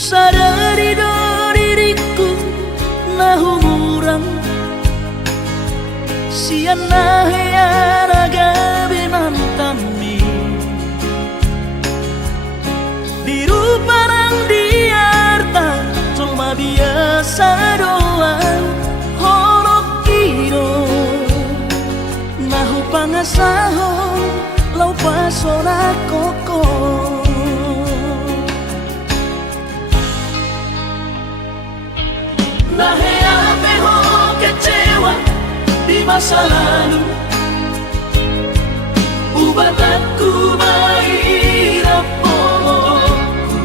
sadari do diriku na humuran siana hearaga binantami diru parang diarta cuma biasa doang horok kiro nahu pangasahon lau pasora koko nahe ape ho kecewa di masa lalu ubat aku mahirap pomoku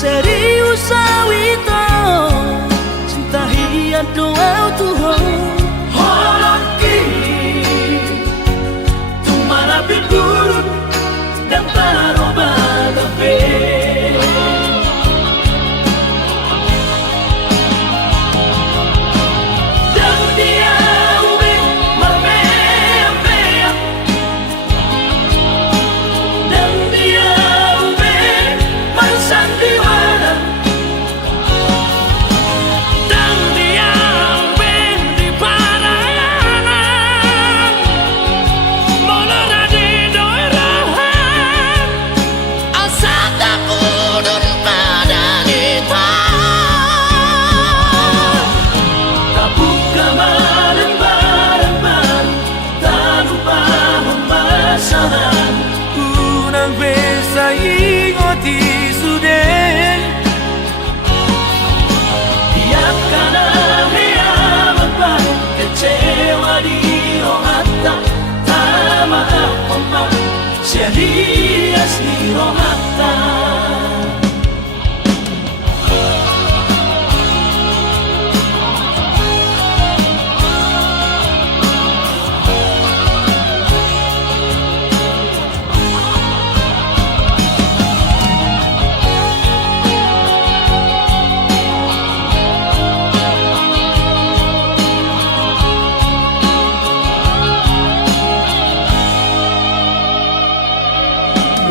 serius awito cinta hiat doa Tuhan horok kini tumara buruk dan taroba gape unang besa ingoti sude tiap kana hea mempan kecewa di rohata tama apa serius di rohata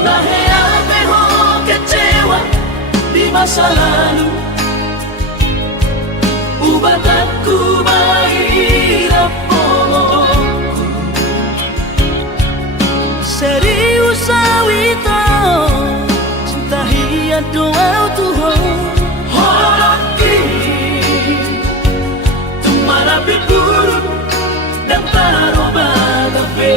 nahe ape ho kecewa di masa lalu ubat aku mahirap pomoku serius awito cinta hiat doa Tuhan horok kini tumara buruk dan taroba gape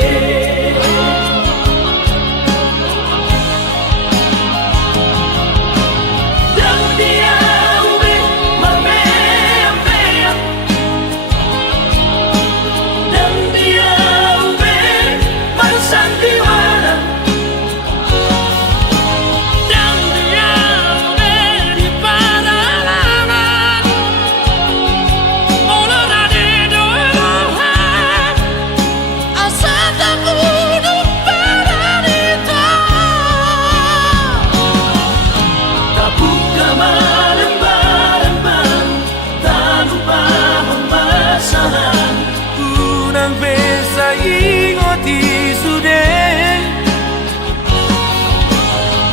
unang besa ingoti sude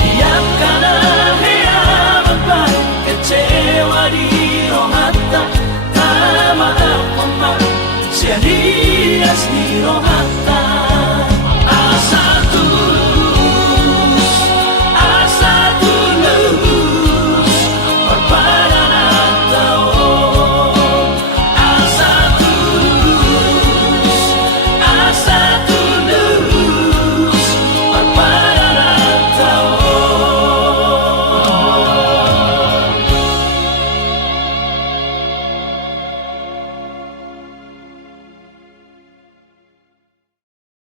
tiap kana hea mempan kecewa di rohata tama apa serius di rohata